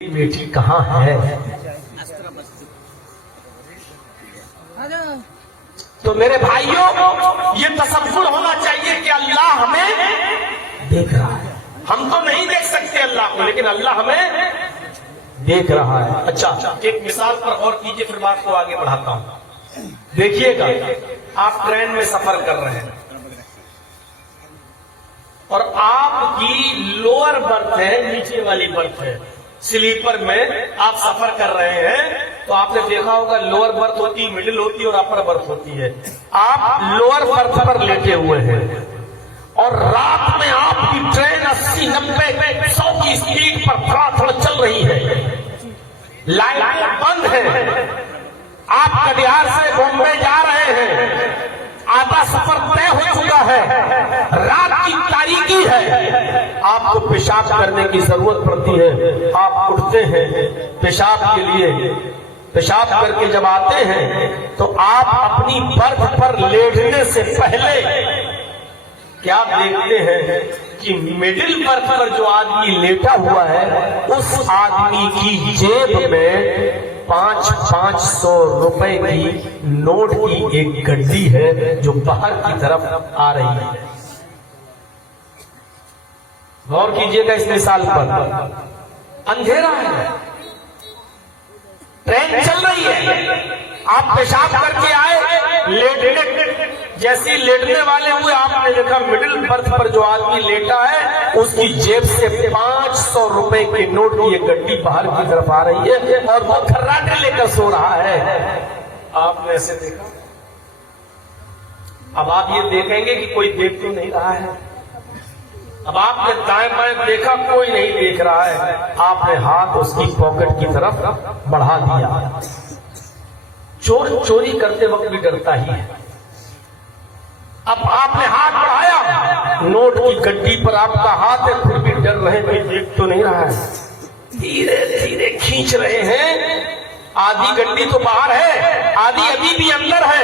بیٹی کہاں ہے؟ تو میرے بھائیوں یہ تصور ہونا چاہیے کہ اللہ ہمیں دیکھ رہا ہے. ہم تو نہیں دیکھ سکتے اللہ کو، لیکن اللہ ہمیں دیکھ رہا ہے. اچھا ایک مثال پر غور کیجئے، پھر بات کو آگے بڑھاتا ہوں. دیکھیے گا، آپ ٹرین میں سفر کر رہے ہیں اور آپ کی لوور برتھ ہے، نیچے والی برتھ ہے. سلیپر میں آپ سفر کر رہے ہیں تو آپ نے دیکھا ہوگا لوور برتھ ہوتی، مڈل ہوتی اور اپر برتھ ہوتی ہے. آپ لوور برتھ پر لیٹے ہوئے ہیں اور رات میں آپ کی ٹرین 80 90 100 کی اسپیڈ پر تھوڑا تھوڑا چل رہی ہے، لائٹ بند ہے، آپ کٹیہار سے بامبے جا رہے ہیں، آدھا سفر طے ہو چکا ہے، رات کی تاریکی ہے، آپ کو پیشاب کرنے کی ضرورت پڑتی ہے. آپ اٹھتے ہیں پیشاب کے لیے، پیشاب کر کے جب آتے ہیں تو آپ اپنی برتھ پر لیٹنے سے پہلے کیا دیکھتے ہیں کہ مڈل برتھ پر جو آدمی لیٹا ہوا ہے اس آدمی کی جیب میں 500 روپے کی نوٹ کی ایک گڈی ہے جو باہر کی طرف آ رہی ہے. غور کیجئے گا اس مثال پر. اندھیرا ہے، ٹرین چل رہی ہے، آپ پیشاب کر کے آئے، جیسے لیٹنے والے ہوئے آپ نے دیکھا مڈل برتھ پر جو آدمی لیٹا ہے اس کی جیب سے 500 روپے کے نوٹ کی ایک گڈی باہر کی طرف آ رہی ہے اور وہ کھراٹے لے کر سو رہا ہے. آپ نے ایسے دیکھا. اب آپ یہ دیکھیں گے کہ کوئی دیکھ تو نہیں رہا ہے. اب آپ نے دائیں بائیں دیکھا، کوئی نہیں دیکھ رہا ہے. آپ نے ہاتھ اس کی پاکٹ کی طرف بڑھا دیا. چور چوری کرتے وقت بھی ڈرتا ہی ہے. اب آپ نے ہاتھ بڑھایا، نوٹ کی گڈی پر آپ کا ہاتھ ہے، پھر بھی ڈر رہے، کوئی دیکھ تو نہیں رہا ہے. دھیرے دھیرے کھینچ رہے ہیں. آدھی گڈی تو باہر ہے، آدھی ابھی بھی اندر ہے.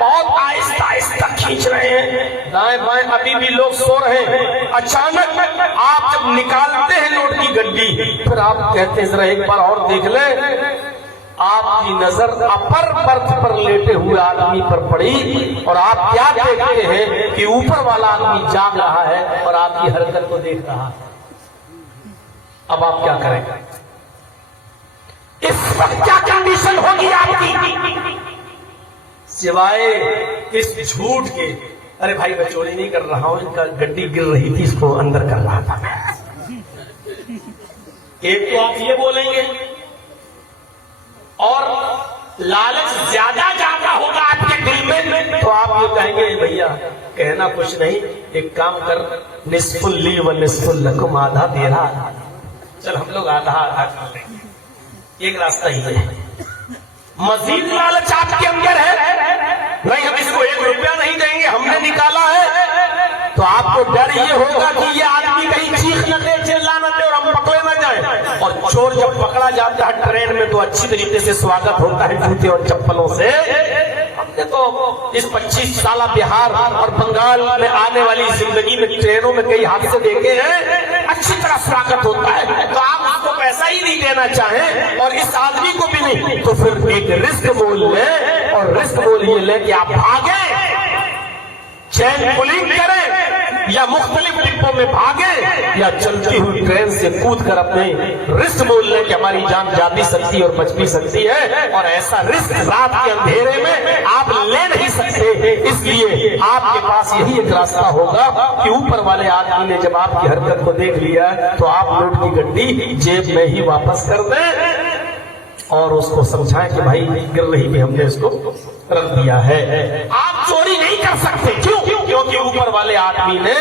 بہت آہستہ آہستہ کھینچ رہے ہیں، دائیں بائیں ابھی بھی لوگ سو رہے ہیں. اچانک آپ جب نکالتے ہیں نوٹ کی گڈی، پھر آپ کہتے ہیں ذرا ایک بار اور دیکھ لیں. آپ کی نظر اپر برتھ پر لیٹے ہوئے آدمی پر پڑی اور آپ کیا دیکھتے ہیں کہ اوپر والا آدمی جاگ رہا ہے اور آپ کی حرکت کو دیکھ رہا ہے. اب آپ کیا کریں گے؟ اس وقت کیا کنڈیشن ہوگی آپ کی؟ سوائے اس جھوٹ کے، ارے بھائی میں چوری نہیں کر رہا ہوں، ان کا گڈی گر رہی تھی، اس کو اندر کر رہا تھا میں. ایک تو آپ یہ بولیں گے، اور لالچ زیادہ جاتا ہوگا آپ کے دل میں تو آپ یہ کہیں گے بھیا کہنا کچھ نہیں، ایک کام کر، نصف لی و نصف لکم، آدھا دے رہا، چل ہم لوگ آدھا آدھا کر لیں گے. ایک راستہ ہی ہے. مزید لالچ آپ کے اندر ہے، نہیں ہم اس کو 1 روپیہ نہیں دیں گے، ہم نے نکالا ہے، تو آپ کو ڈر یہ ہوگا کہ یہ آدمی کہیں چیخ نہ دے، چلا نہ دے اور ہم پکڑے نہ جائیں. اور چور جب پکڑا جاتا ہے ٹرین میں تو اچھی طریقے سے سواگت ہوتا ہے جوتے اور چپلوں سے. ہم نے تو اس 25 سالہ بہار اور بنگال میں آنے والی زندگی میں ٹرینوں میں کئی حادثے دیکھے ہیں، اچھی طرح سواگت ہوتا ہے. تو آپ اس کو پیسہ ہی نہیں دینا چاہیں اور اس آدمی کو بھی نہیں، تو پھر ایک رسک مول لیں، اور رسک مول یہ لیں کہ آپ بھاگیں، چین پولنگ کریں، یا مختلف ڈبوں میں بھاگیں، یا چلتی ہوئی ٹرین سے کود کر اپنے رسک مول لیں کہ ہماری جان جا بھی سکتی ہے اور بچ بھی سکتی ہے. اور ایسا رسک رات کے اندھیرے میں آپ لے نہیں سکتے، اس لیے آپ کے پاس یہی ایک راستہ ہوگا کہ اوپر والے آدمی نے جب آپ کی حرکت کو دیکھ لیا تو آپ نوٹ کی گڈی جیب میں ہی واپس کر دیں اور اس کو سمجھائیں کہ بھائی گر رہی بھی ہم نے اس کو رکھ دیا ہے. آپ چوری نہیں کر سکتے، کیوں؟ کیونکہ اوپر والے آدمی نے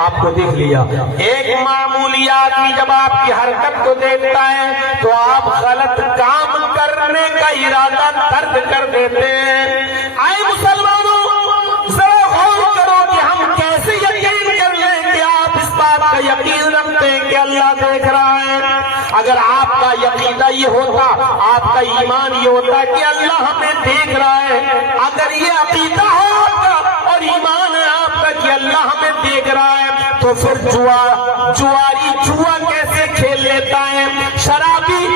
آپ کو دیکھ لیا. ایک معمولی آدمی جب آپ کی حرکت کو دیکھتا ہے تو آپ غلط کام کرنے کا ارادہ ترک کر دیتے ہیں. آئے مسلمانوں، ذرا غور کرو کہ ہم کیسے یقین کر لیں کہ آپ اس بات کا یقین رکھتے ہیں کہ اللہ دیکھ رہا ہے. اگر آپ کا یقینہ یہ ہوتا، آپ کا ایمان یہ ہوتا کہ اللہ ہمیں دیکھ رہا ہے، اگر یہ عقیدہ ہوتا اور ایمان ہے آپ کا کہ اللہ ہمیں دیکھ رہا ہے، تو پھر جواری جوا کیسے کھیل لیتا ہے، شرابی